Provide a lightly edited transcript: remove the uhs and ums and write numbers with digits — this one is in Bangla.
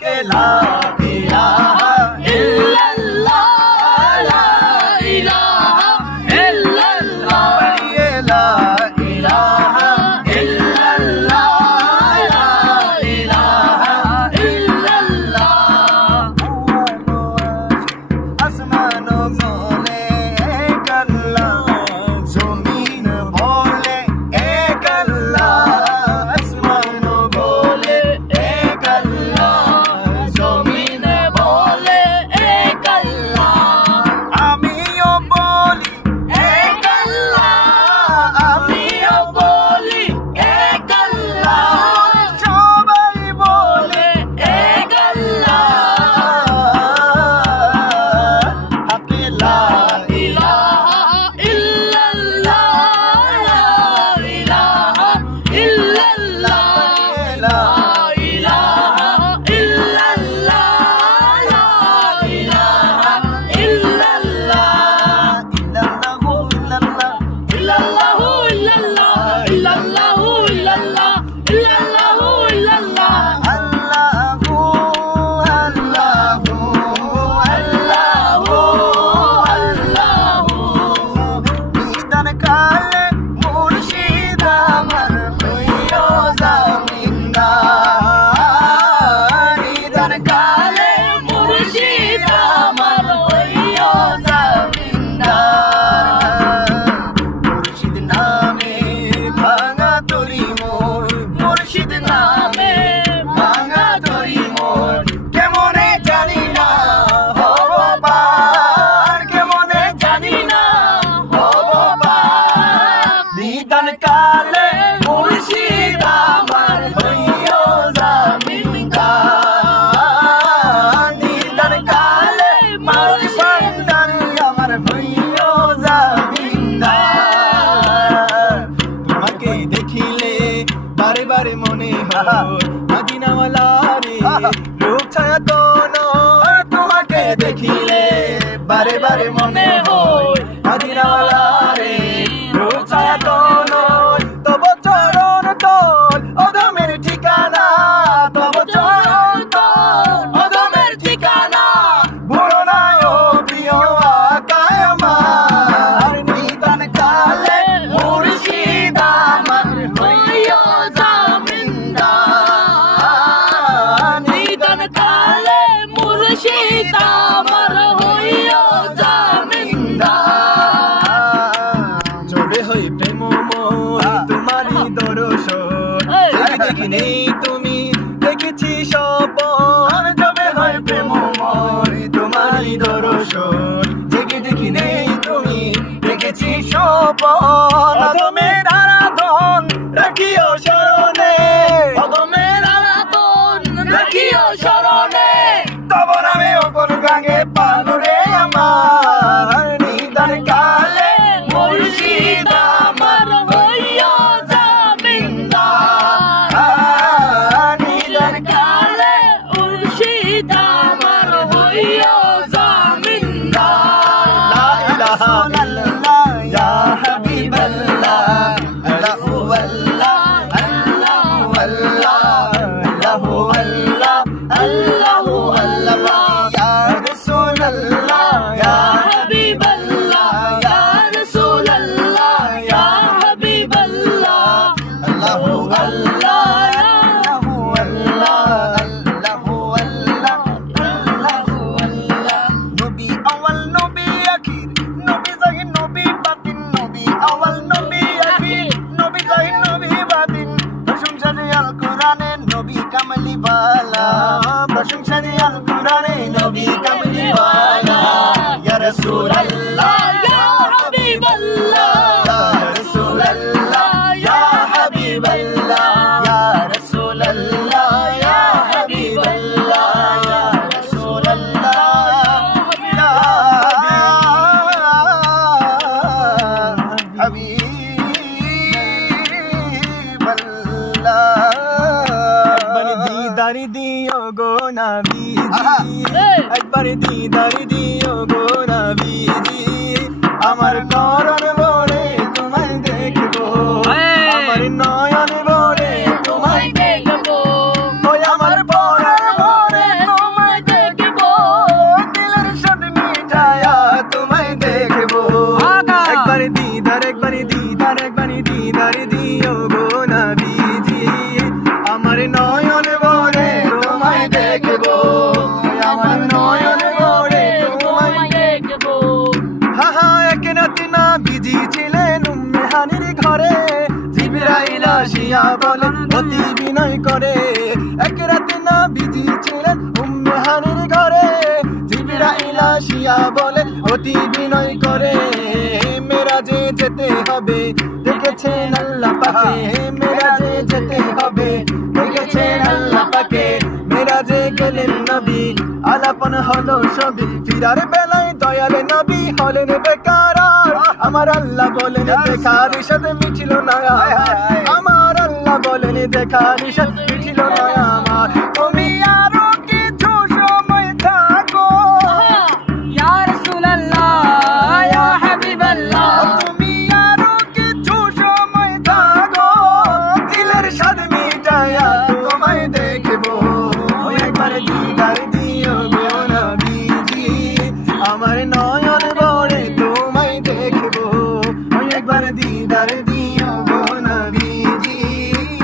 কে লা ইলাহা ইল্লাল্লাহ লা ইলাহা ইল্লাল্লাহ পড়িয়ে লা ইলাহা ইল্লাল্লাহ লা ইলাহা ইল্লাল্লাহ আসমানো বলে এক আল্লাহ জমিন বলে এক আল্লাহ আসমানো বলে এক আল্লাহ জমিন বলে এক আল্লাহ আমিও বলি এক আল্লাহ আমিও বলি এক আল্লাহ সবাই বলে এক আল্লাহ হাকে লা ইলাহা ইল্লাল্লাহ লা ইলাহা ইল্লাল্লাহ লা ইলাহা ইল্লাল্লাহ লা ইলাহা ইল্লাল্লাহ ইল্লাল্লাহু ইল্লাল্লাহ ইল্লাল্লাহু ইল্লাল্লাহ ইল্লাল্লাহু ইল্লাল্লাহ আল্লাহু আল্লাহু আল্লাহু আল্লাহু নিদান কালে মুর্শিদ আমার হইও জামিনদার নিদান কালে মুর্শিদ আমার হইও জামিনদার মুর্শিদ নামে ভাঙা তরি মোর মুর্শিদ নামে ভাঙা তরি মোর কেমনে জানি না হব পার কেমনে জানি না হব পার নিদান কালে মুর্শিদ আমার হইও জামিনদার নিদান কালে মুর্শিদ আমার হইও জামিনদার তোমাকে দেখিলে বারে বারে মনে হয় মদিনাওয়ালা রে রূপ ছায়া তো নয় তোমাকে দেখিলে বারে বারে মনে হয় মদিনাওয়ালা রে রূপ ছায়া তো নয় তব চরণ তল অদমের ঠিকানা তব চরণ তল অদমের ঠিকানা ভুলো না ও প্রিয় আকায় আমার নিদান কালে মুর্শিদ আমার হইও জামিনদার নিদান কালে মুর্শিদ আমার হইও জামিনদার জোড়ে হই প্রেম মোর তোমারই দর্শন দেখিনি তুমি দেখেছি স্বপন জবে হয় প্রেম মোর তোমারই দর্শন জেগে দেখি নেই তুমি দেখেছি স্বপন অদমের আরাধন রাখিও স্মরণে অদমের আরাধন রাখিও স্মরণে তব নামে ওপর গাঙে পালরে আমার নিদান কালে মুর্শিদ আমার হইও জামিনদার নিদান কালে মুর্শিদ আমার হইও জামিনদার লা ইলাহা ইল্লাল্লাহ ইয়া হাবিবাল্লাহ আল্লাহু আল্লাহ আল্লাহু আল্লাহ আল্লাহু আল্লাহ আল্লাহু আল্লাহ ইয়া রাসূলুল্লাহ ইয়া হাবিবাল্লাহ ইয়া রাসূলুল্লাহ ইয়া হাবিবাল্লাহ আল্লাহু আল্লাহ আল্লাহু আল্লাহ আল্লাহু আল্লাহ আল্লাহু আল্লাহ নবী আউয়াল নবী আখির নবী জাহির নবী বাতিন নবী আউয়াল নবী আখির নবী জাহির নবী বাতিন প্রশংসা রে আল কোরআনে নবী কামলি ওয়ালা প্রশংসা রে আল কোরআনে নবী কামলি ওয়ালা ইয়া রাসূলুল্লাহ ইয়া হাবিবাল্লাহ ইয়া রাসূলুল্লাহ ইয়া হাবিবাল্লাহ ইয়া রাসূলুল্লাহ ইয়া হাবিবাল্লাহ ইয়া রাসূলুল্লাহ ইয়া হাবিবাল্লাহ একবার দিদার দিও গো নবীজি একবার দিদার দিও গো নবীজি আমার নয়ন ভরে তোমায় দেখবো আমার নয়ন ভরে তোমায় দেখবো ওই আমার পরাণ ভরে আসিয়া বলেন অতি বিনয় করে, এক রাতে নবীজি ছিলেন উম্মে হানির ঘরে। জিবরাইল আসিয়া বলেন অতি বিনয় করে, মেরাজে যেতে হবে দেখেছেন আল্লাহ পাকে, মেরাজে যেতে হবে দেখেছেন আল্লাহ পাকে। মেরাজে গেলেন নবী আলাপন হলো সবই, ফিরার বেলায় দয়াল নবী হলেন বেকারার। আমার আল্লাহ বলেন দেখা নিষেধ মিছিল না, আমার আল্লাহ বলেন দেখা নিষেধ মিছিল না।